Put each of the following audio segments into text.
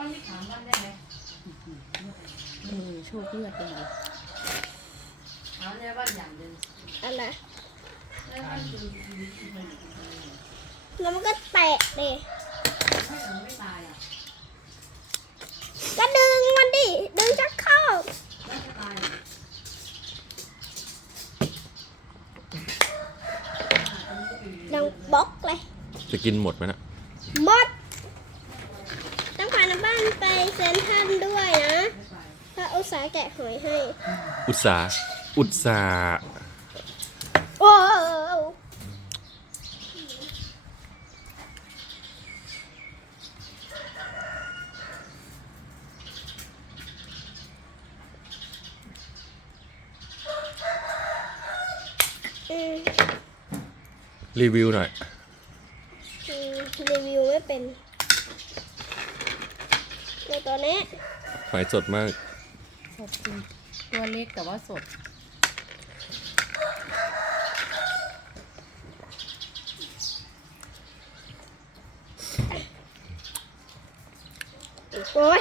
ตอนนี้ถามวันได้ไหมเออโชคเลือดเป็นไงถามได้วันอย่างเดินอะไรได้วันคือแล้วมันก็แตกเลยไม่เออไม่ตายอะก็ดึงมันดิ ดึงชักเข้า แล้วจะตายดังบล็อกเลย จะกินหมดไหมนะหมดต้องพาน้ำ บ้านไปเซนทรันด้วยนะพระอุตสาห์แกะหอยให้ อุตสาห์อุตสาห์โอ้วอืมรีวิวหน่อย อืมรีวิวไม่เป็น ในตัวนี้ หอยสดมาก สดจริงตัวเล็กแต่ว่าสด โอ้ย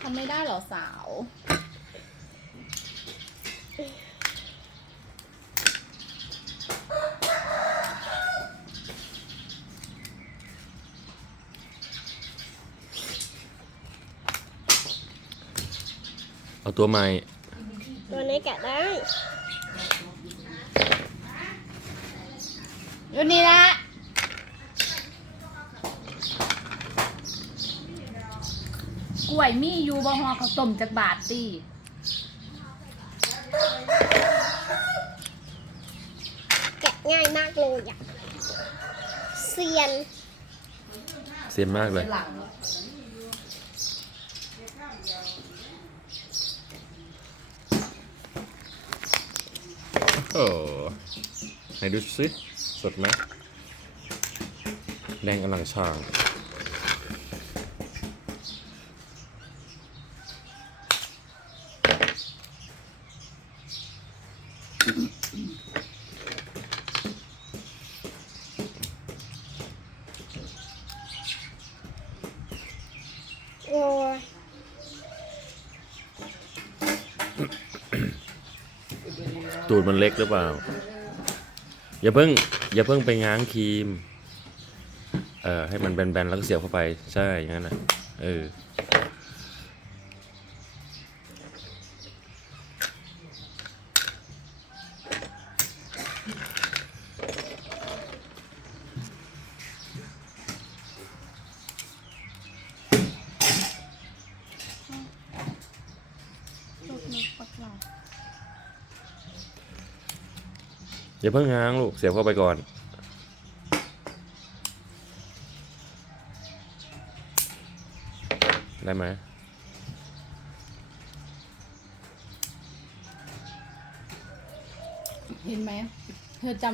ทำไม่ได้เหรอสาว เอาตัวใหม่ ตัวนี้แกะได้อยู่นี่ละกล้วยมีอยู่บ่ฮอเขาวต้มจากบาทตีแกะง่ายมากเลยอะเซียน เสียนมากเลย หลัง โอ้ไหนดูสิสดไหมแดงอลังชางโอ้ ตูดมันเล็กหรือเปล่า อย่าเพิ่ง อย่าเพิ่งไปง้างครีม เอ่อให้มันแบนๆแล้วก็เสียบเข้าไป ใช่อย่างนั้นนะเออ ลูกนึกปักหลา อย่าเพิ่งง้างลูก เสียบเข้าไปก่อน ได้ไหมเห็นไหมเธอจำ